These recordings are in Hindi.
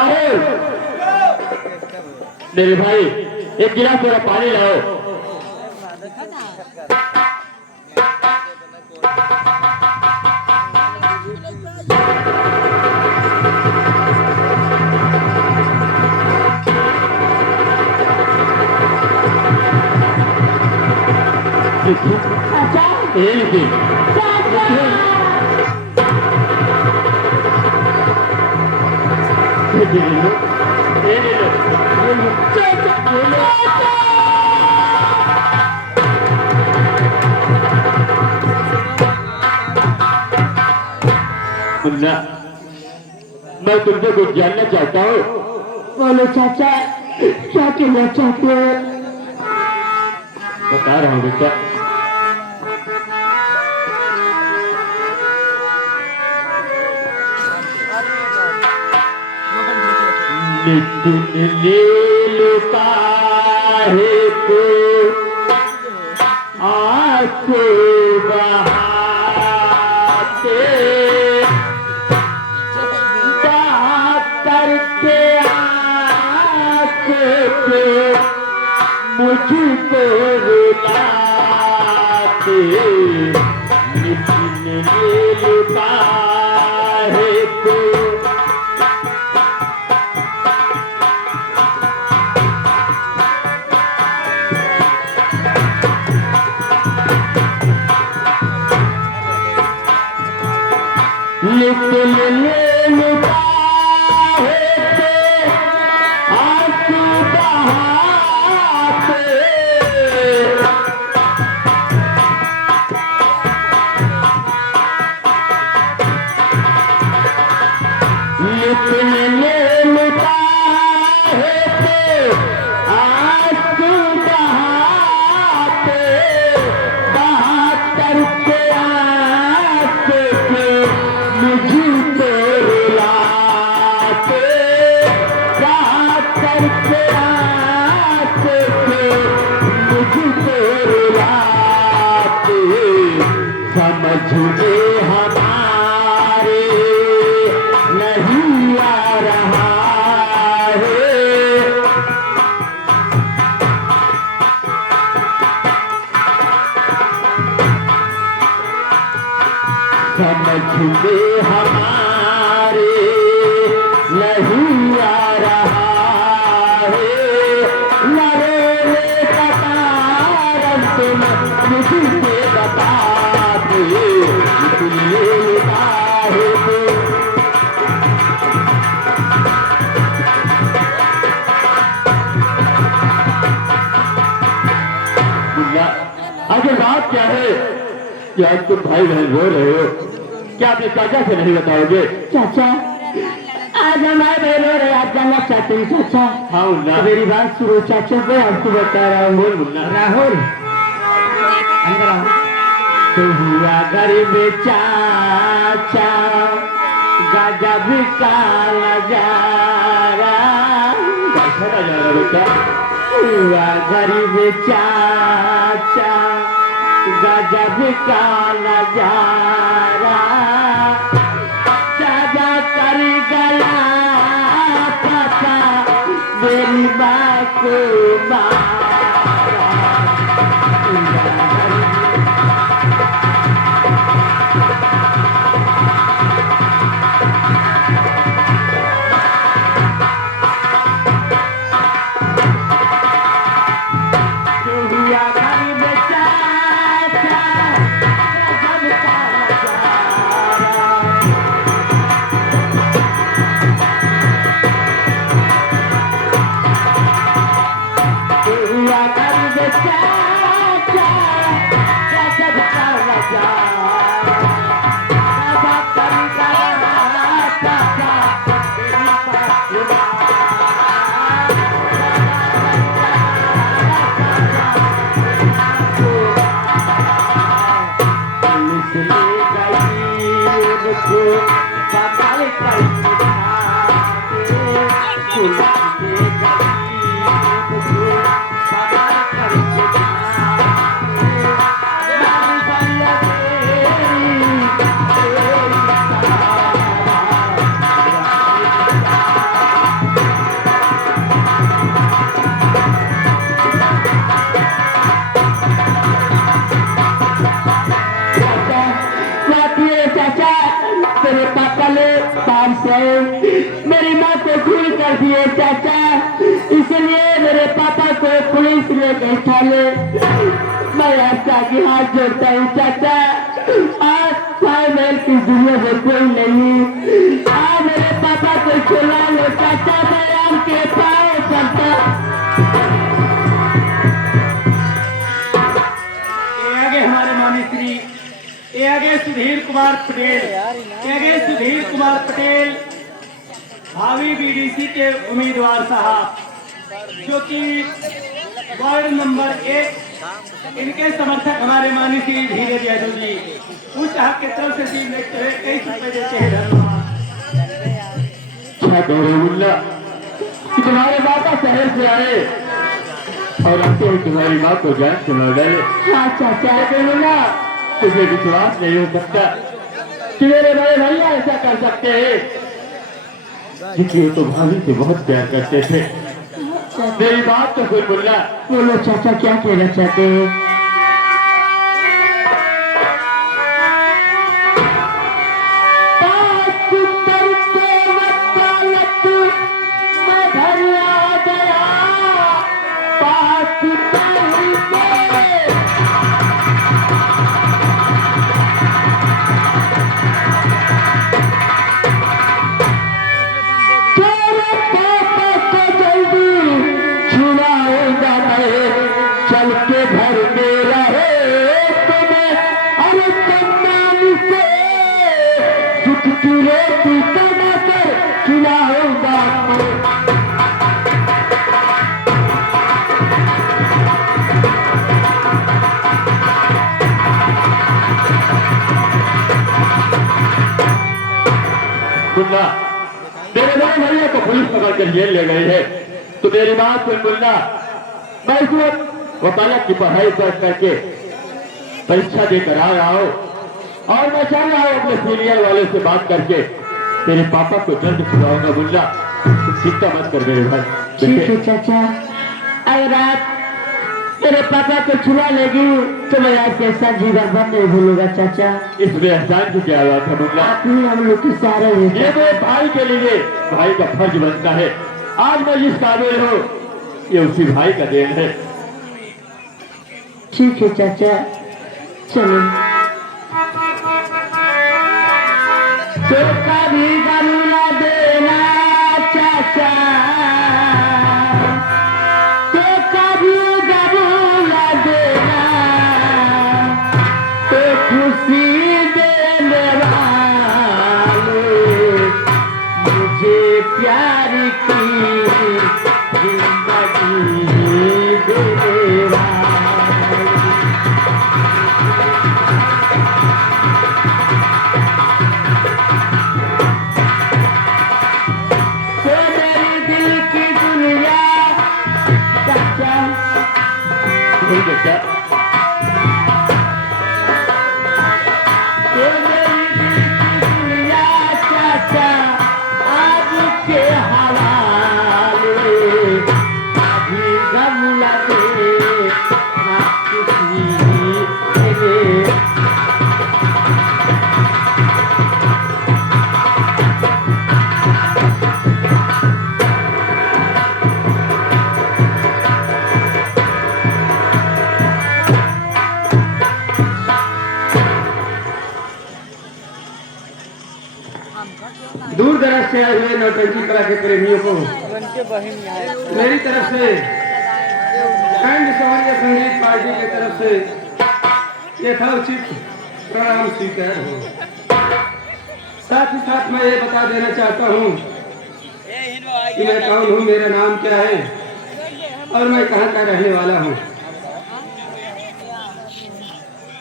राहुल, मेरे भाई एक गिलास थोड़ा पानी लाओ। चाचा ये लीजिए। चाचा ये ले लो, ये ले लो, ये लो, चाचा ये लो। मुन्ना, मैं तुमसे कुछ जानना चाहता हूँ। बोलो चाचा क्या कहना चाहते हो? बता रहा हूँ बेटा। नितिन लीलता है तो आंसू बहाते, डॉक्टर के आंसू से मुझको रुलाते। नितिन लीलता है तो नितिन लीलता है तो आंसू बहाते। नितिन लीलता है तो आंसू बहाते, बहाकर के आंसू से मुझको रुलाते, बहाकर के आंसू से मुझको रुलाते। समझ में हमारे नहीं आ रहा है, समझ में हमारे नहीं आ रहा है। लड़े कतारन तुम मुझसे बताते, इसलिए है तो मुन्ना, आखिर बात क्या है? क्या तुम भाई बहन रो रहे हो? क्या अपने चाचा से नहीं बताओगे? चाचा आज हमारे बहन हो रहे आप जानना चाहते हैं चाचा? हाँ मुन्ना, मेरी बात सुनो चाचा, मैं आपको बता रहा हूँ। बोल मुन्ना। राहुल अंदर आओ। तो हुआ गरीब चाचा गजब का नजारा, कैसा नजारा बेटा? हुआ गरीब चाचा गजब का नजारा, चाचा कर गला चाचा मेरी माँ को मारा। हुआ गरीब चाचा गजब का नजारा, हुआ गरीब चाचा गजब का नजारा, चाचा कर गया चाचा मेरी बात सुना। पुलिस ले गई उनको पकड़ कर बिठाते, पुलिस ले गई उनको पकड़ कर बिठाते। नाम बल्ला तेरी तेरी सहारा, मेरे पापा ने पार से मेरी माँ को खून कर दिए चाचा, इसलिए मेरे पापा को पुलिस ले गए थाने। मैं आपका की हाथ जोड़ता हूँ चाचा, आप भाई बहन की दुनिया में कोई नहीं, आप मेरे पापा को छुड़ा लो चाचा, मैं आपके पाँव पड़ता। हमारे मानी श्री ये आगे सुधीर कुमार पटेल, ये आगे सुधीर कुमार पटेल भावी बीडीसी के उम्मीदवार साहब, जो कि वार्ड नंबर 1, इनके समर्थक हमारे मानी श्री धीरज यादव जी, उस साहब की तरफ से टीम देखते हुए कई रुपए देते हैं। धन्यवाद। तुम्हारे पापा शहर से आए और आते ही तुम्हारी माँ को जान से मार डाले। हाँ चाचा, बोला तुझे विश्वास नहीं हो सकता कि मेरे बड़े भैया ऐसा कर सकते हैं, क्योंकि वो तो भाभी से बहुत प्यार करते थे। मेरी बात तो कोई बोलना। बोलो चाचा, क्या कहना चाहते हैं? मेरे बड़े भैया को पुलिस पकड़ कर जेल ले गई है, तो मेरी बात सुन मुन्ना, मैं इस वक्त वकालत की पढ़ाई करके परीक्षा देकर आ रहा हूँ और मैं चाह रहा हूँ अपने सीनियर वाले से बात करके तेरे पापा को जल्द छुड़ाऊंगा। मुन्ना चिंता मत कर मेरे भाई। ठीक है चाचा, अगर आप मेरे पापा को छुड़ा लेगी तो मैं आपके साथ जीवन भर नहीं भूलूंगा चाचा। इसमें एहसान की क्या बात है मुन्ना? आप ही हम लोग के सहारे हैं। ये मेरे भाई के लिए भाई का फर्ज बनता है। आज मैं जिस काबिल हूँ ये उसी भाई का देन है। ठीक है चाचा, चलो। तो कभी गम न देना चाचा, तो कभी गम न देना, तो खुशी देने वाले मुझे प्यार की जिंदगी देने वाले। बेटा चाचा आज के हवाले अभी गम लगे दूर दराज से आए हुए नौटंकी कला के प्रेमियों को मेरी तरफ से खंड सौर्य संगीत पार्टी की तरफ से यथोचित प्रणाम स्वीकार हो। साथ ही साथ मैं ये बता देना चाहता हूँ कि मैं कौन हूँ, मेरा नाम क्या है और मैं कहाँ का रहने वाला हूँ।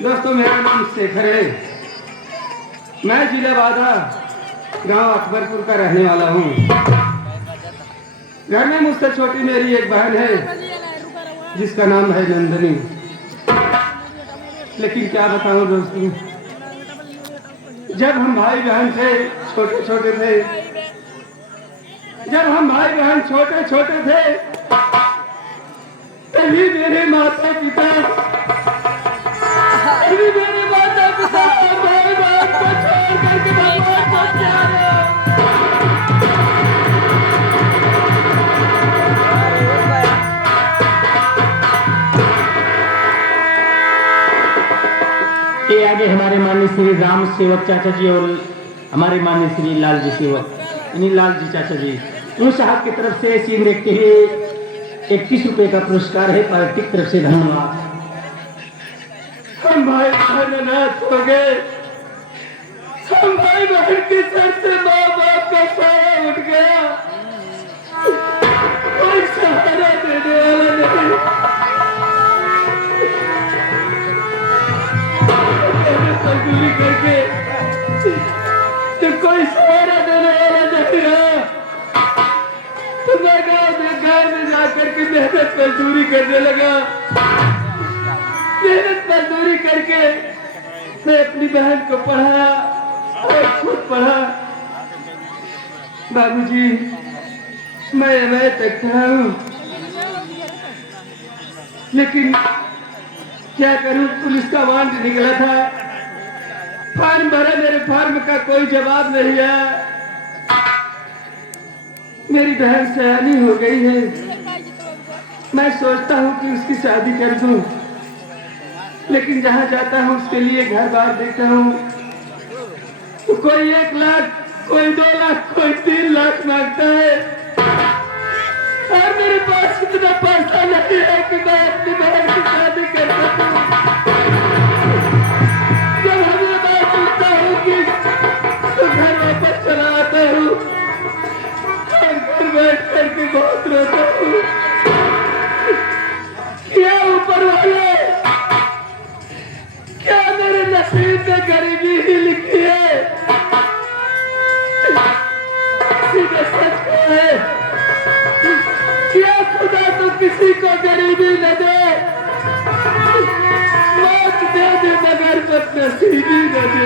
दोस्तों, मेरा नाम शेखर है। मैं जिला बाधा गांव अकबरपुर का रहने वाला हूँ। घर में मुझसे छोटी मेरी एक बहन है जिसका नाम है नंदनी। लेकिन क्या बताऊं दोस्तों, जब हम भाई बहन थे, छोटे छोटे थे, जब हम भाई बहन छोटे छोटे थे, तभी मेरे माता पिता भाई बहन को छोड़ करके भगवान को श्री राम सेवक चाचा जी और हमारे मान्य श्री लाल जी सेवक यानी लाल जी चाचा जी, उन साहब की तरफ से सीन देखते हुए 21 रुपए का पुरस्कार है। पार्टी की तरफ से धन्यवाद। हम भाई बहन अनाथ हो गए, हम भाई बहन के सर से माँ बाप का साया उठ गया, कोई सहारा देने वाला नहीं। मजदूरी करके तो कोई सहारा देने वाला नहीं रहा, तो मैं गाँव में जाकर के मेहनत मजदूरी करने लगा। मेहनत मजदूरी करके मैं अपनी बहन को पढ़ाया और खुद पढ़ा। बाबूजी, मैं तक पढ़ा हूँ, लेकिन क्या करूं, पुलिस का वारंट निकला था, फॉर्म भरा, मेरे फॉर्म का कोई जवाब नहीं आया। मेरी बहन सयानी हो गई है, मैं सोचता हूँ कि उसकी शादी कर दूं, लेकिन जहाँ जाता हूँ उसके लिए घर बार देखता हूँ तो कोई 1 लाख, कोई 2 लाख, कोई 3 लाख मांगता है, और मेरे पास इतना पैसा नहीं है कि मैं अपनी बहन की शादी कर सकूं। जब हमें मैं सोचता हूँ कि तो घर वापस चला आता हूँ और घर बैठ करके बहुत रोता हूँ। क्या ऊपर वाले, क्या मेरे नसीब में गरीबी ही लिखी है? सीधे सच है, क्या खुदा तो किसी को गरीबी न दे, मौत दे दे मगर बदनसीबी न दे।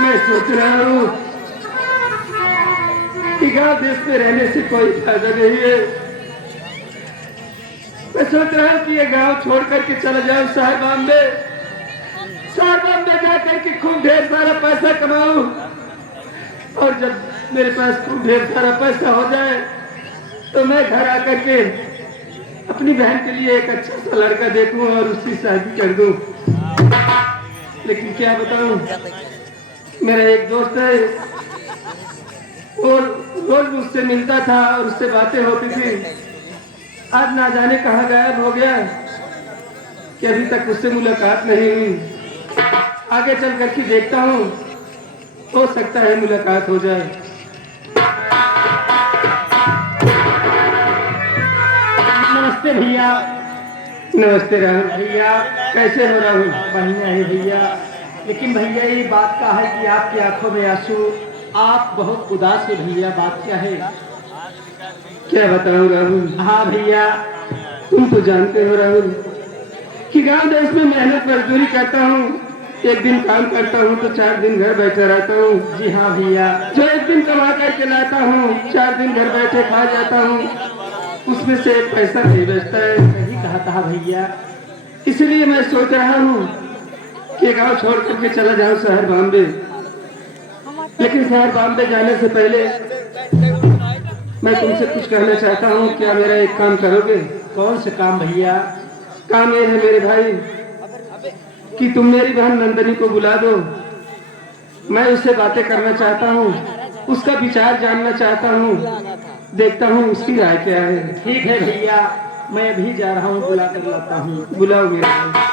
मैं सोच रहा हूँ कि गांव देश में रहने से कोई फायदा नहीं है। मैं सोच रहा हूँ कि ये गांव छोड़ करके चला जाऊं शहर बॉम्बे, शहर बॉम्बे जा करके खूब ढेर सारा पैसा कमाऊं, और जब मेरे पास खूब ढेर सारा पैसा हो जाए तो मैं घर आकर के अपनी बहन के लिए एक अच्छा सा लड़का देखूं और उसकी शादी कर दूं। लेकिन क्या बताऊं, मेरा एक दोस्त है, और रोज मुझसे मिलता था और उससे बातें होती थी। आज ना जाने कहाँ गायब हो गया कि अभी तक उससे मुलाकात नहीं हुई। आगे चल करके देखता हूँ, हो सकता है मुलाकात हो जाए। नमस्ते भैया। नमस्ते राहुल भैया, कैसे हो राहुल? बढ़िया है भैया, लेकिन भैया ये बात का है कि आपकी आंखों में आंसू, आप बहुत उदास है भैया, बात क्या है? क्या बताऊं राहुल? हाँ भैया, तुम तो जानते हो राहुल कि गांव देश में मेहनत मजदूरी करता हूँ, एक दिन काम करता हूँ तो 4 दिन घर बैठा रहता हूँ। जी हाँ भैया, जो एक दिन कमा करके लाता हूँ 4 दिन घर बैठे खा जाता हूँ, उसमें से एक पैसा नहीं बचता है। सही कहा था भैया। इसलिए मैं सोच रहा हूँ कि गांव छोड़ करके चला जाऊं शहर बॉम्बे, लेकिन शहर बॉम्बे जाने से पहले मैं तुमसे कुछ कहना चाहता हूँ। क्या मेरा एक काम करोगे? कौन से काम भैया? काम ये है मेरे भाई कि तुम मेरी बहन नंदनी को बुला दो, मैं उससे बातें करना चाहता हूँ, उसका विचार जानना चाहता हूँ, देखता हूँ उसकी राय क्या है। ठीक है भैया, मैं अभी जा रहा हूँ, बुला कर लाता हूँ। बुलाओ मेरे भाई।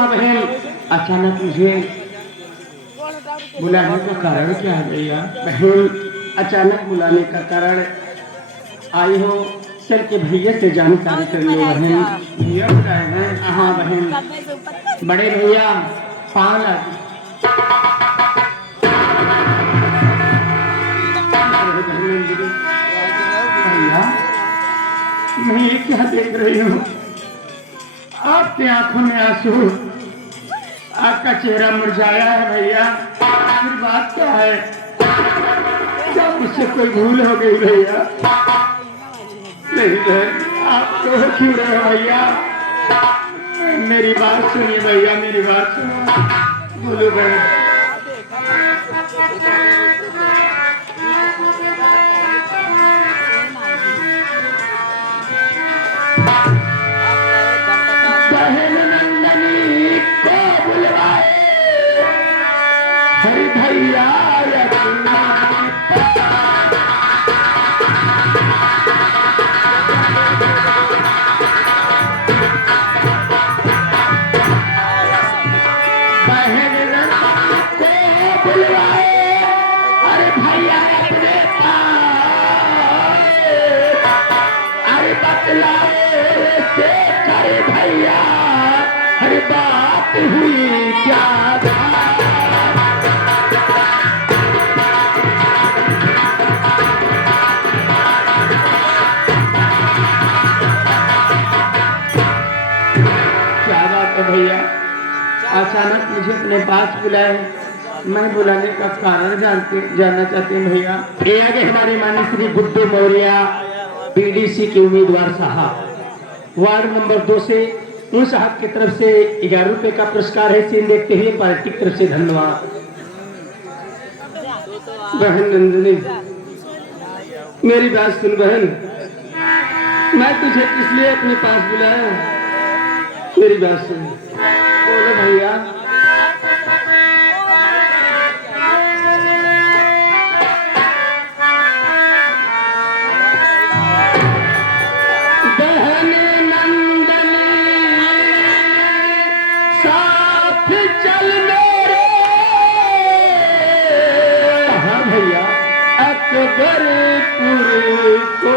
हाँ बहन, अचानक मुझे बुलाने का कारण क्या है भैया? बहन, अचानक बुलाने का कारण आई हो, चल के भैया से जानकारी कर लो बहन। भैया बुलाए हैं? हाँ बहन, बड़े भैया पान भैया, मैं ये क्या देख रही हूँ? आपकी आंखों में आंसू, आपका चेहरा मुरझाया है भैया। आखिर बात क्या है? क्या मुझसे कोई भूल हो गई भैया? नहीं बहन, आप रो क्यों रहे हो भैया? मेरी बात सुनिए भैया, मेरी बात सुनो। बोलो बहन। बहन नंदनी को बुलवाए हरि भैया बहन नंदनी को बुलवाए अरे भैया अपने पास अरे बतलाए से करे भैया हर बात हुई क्या क्या बात है भैया? अचानक मुझे अपने पास बुलाए, मैं बुलाने का कारण जानना चाहते हैं भैया। ये आगे हमारे माननीय श्री गुड्डू मौर्य बीडीसी के उम्मीदवार साहब, वार्ड नंबर 2 से उन साहब की तरफ से 11 रुपए का पुरस्कार है। सीन देखते हुए पार्टी की तरफ से धन्यवाद। बहन नंदिनी, मेरी बात सुन बहन, मैं तुझे किस लिए अपने पास बुलाया? मेरी बात सुन। बोलो भैया। बहन नंदनी साथ चल मेरे, हाँ भैया, अकबरपुर को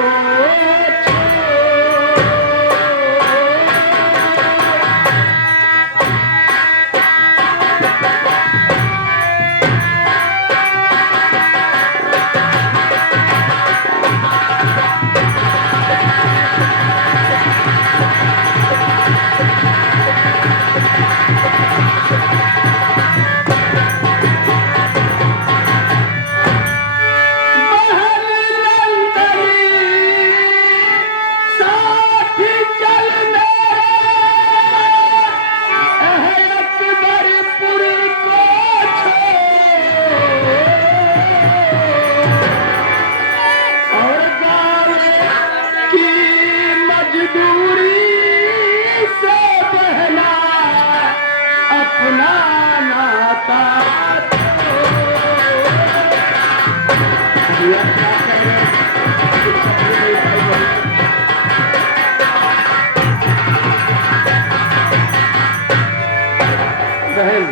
बहन,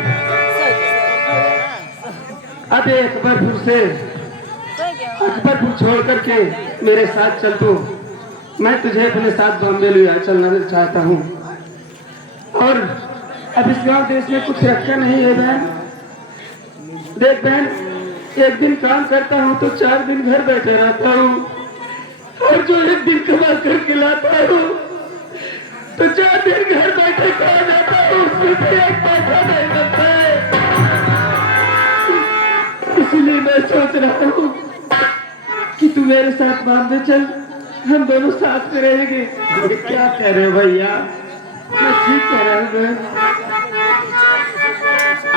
अब ये अकबरपुर छोड़ करके मेरे साथ चल तू। मैं तुझे अपने साथ बॉम्बे ले चलना चाहता हूँ। और अब इस गांव देश में कुछ रखा नहीं है बहन। देख बहन, एक दिन काम करता हूँ तो 4 दिन घर बैठे रहता हूँ, और जो एक दिन कमा करके लाता हूँ तो 4 दिन घर बैठे खा जाता हूँ, उसमें भी एक पैसा नहीं लगता है। इसलिए मैं सोच रहा हूँ कि तू मेरे साथ बॉम्बे चल, हम दोनों साथ में रहेंगे। क्या कह रहे हो भैया? मैं ठीक कह रहा हूँ।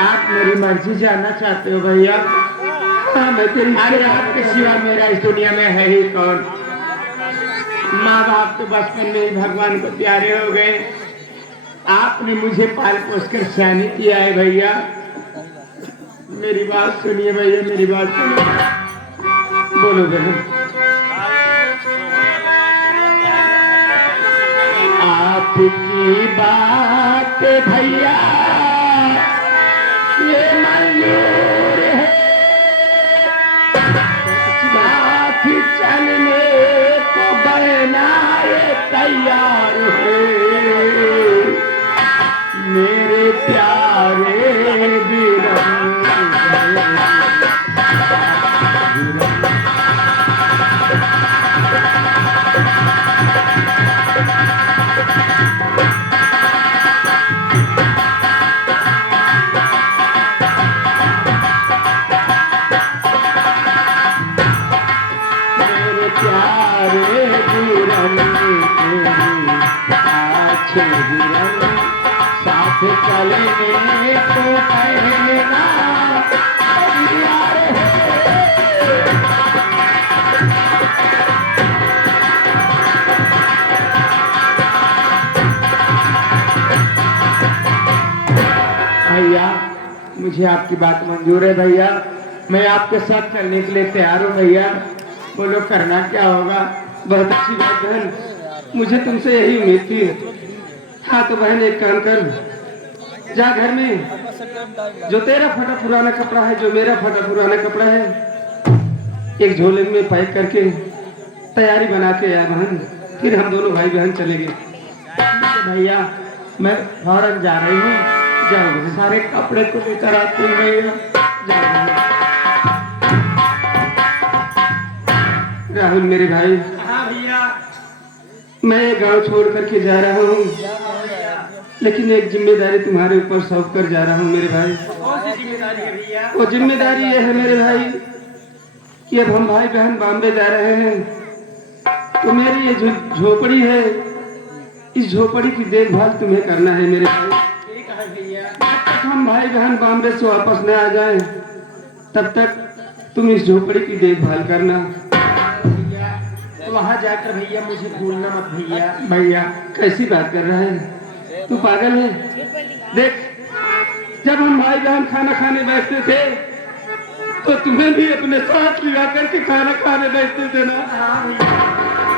आप मेरी मर्जी जानना चाहते हो भैया? हाँ, मैं तेरी। अरे आपके सिवा मेरा इस दुनिया में है ही कौन? माँ बाप तो बचपन में ही भगवान को प्यारे हो गए। आपने मुझे पाल पोस कर सयानी किया है भैया। मेरी बात सुनिए भैया, मेरी बात सुनिए। बोलो बहन। आप की बात भैया ये मंजूर है, साथ चलने को बहना ये तैयार है, मेरे प्यारे वीरन। मेरे प्यारे वीरन, अच्छे वीरन, साथ चलने को कहना तैयार है। भैया मुझे आपकी बात मंजूर है भैया, मैं आपके साथ चलने के लिए तैयार हूँ भैया। बोलो करना क्या होगा? बहुत अच्छी बात बहन, मुझे तुमसे यही उम्मीद थी। हाँ तो बहन एक काम कर, जा घर में जो तेरा फटा पुराना कपड़ा है, जो मेरा फटा पुराना कपड़ा है, एक झोले में पैक करके तैयारी बना के आ बहन, फिर हम दोनों भाई बहन चलेंगे। भैया मैं फौरन जा रही हूँ, जाओ सारे कपड़े को लेकर आती हूँ भैया। राहुल मेरे भाई, हाँ भैया। मैं ये गांव छोड़ करके जा रहा हूँ, लेकिन एक जिम्मेदारी तुम्हारे ऊपर सौंप कर जा रहा हूँ मेरे भाई। कौन सी जिम्मेदारी है भैया? वो जिम्मेदारी ये है मेरे भाई कि अब हम भाई बहन बॉम्बे जा रहे हैं, तो मेरी ये जो झोपड़ी है, इस झोपड़ी की देखभाल तुम्हें करना है मेरे भाई। ठीक है भैया। जब तक हम भाई बहन बॉम्बे से वापस न आ जाएं, तब तक तुम इस झोपड़ी की देखभाल करना। तो वहाँ जाकर भैया मुझे भूलना मत भैया। भैया कैसी बात कर रहा है, तू पागल है? देख, जब हम भाई बहन खाना खाने बैठते थे तो तुम्हें भी अपने साथ लिया करके खाना खाने बैठते थे ना? हाँ भैया।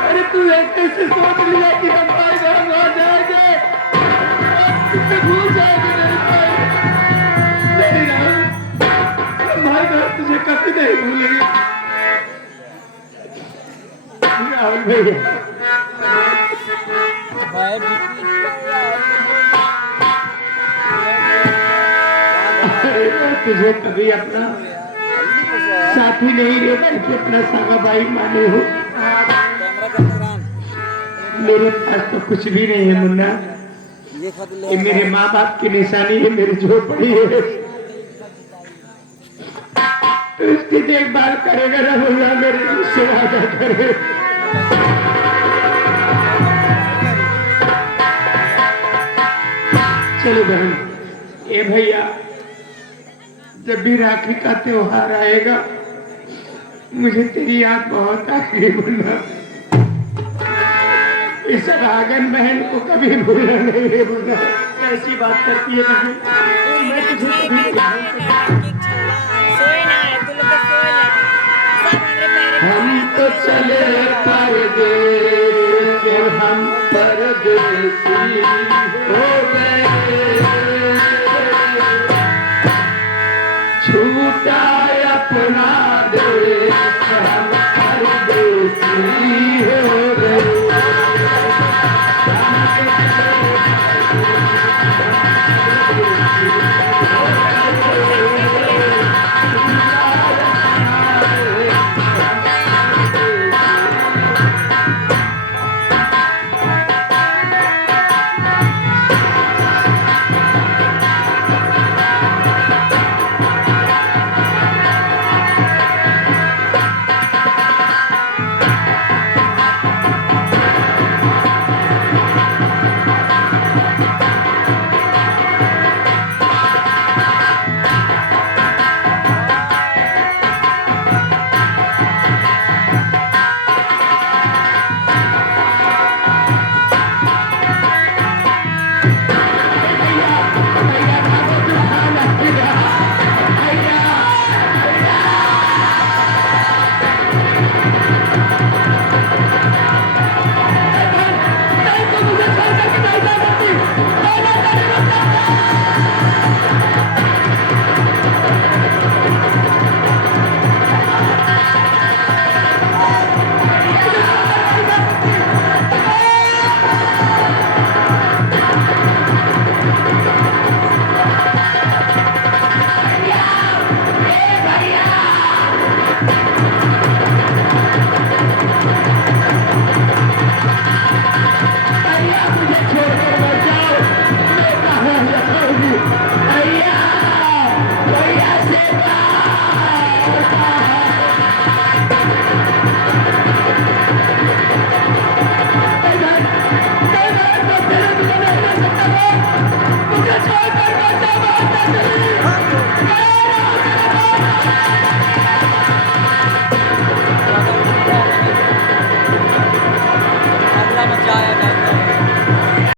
अरे तू एक कैसे सोच लिया कि हम भाई बहन वहां जाएंगे, तुझे भूल जाएंगे मेरे भाई। नहीं राहुल, हम भाई बहन तुझे कभी नहीं भूलेंगे। राहुल भैया तुझे कभी अपना साथी नहीं रे बल्कि अपना सगा भाई माने हो। मेरे पास तो कुछ भी नहीं है मुन्ना, ये मेरे माँ बाप की निशानी है, मेरी झोपड़ी है। तो इसकी देखभाल करेगा ना भैया, मेरे मुझसे वादा करे। चलो बहन, ए भैया जब भी राखी का त्योहार आएगा मुझे तेरी याद बहुत आएगी मुन्ना। इस रागन बहन को कभी भूलना नहीं है मुन्ना। कैसी बात करती है बहन? मैं तुझे कभी हम तो चले परदेस, हम परदेसी हो गए, छूटा अपना देश, हम परदेसी हो गए। से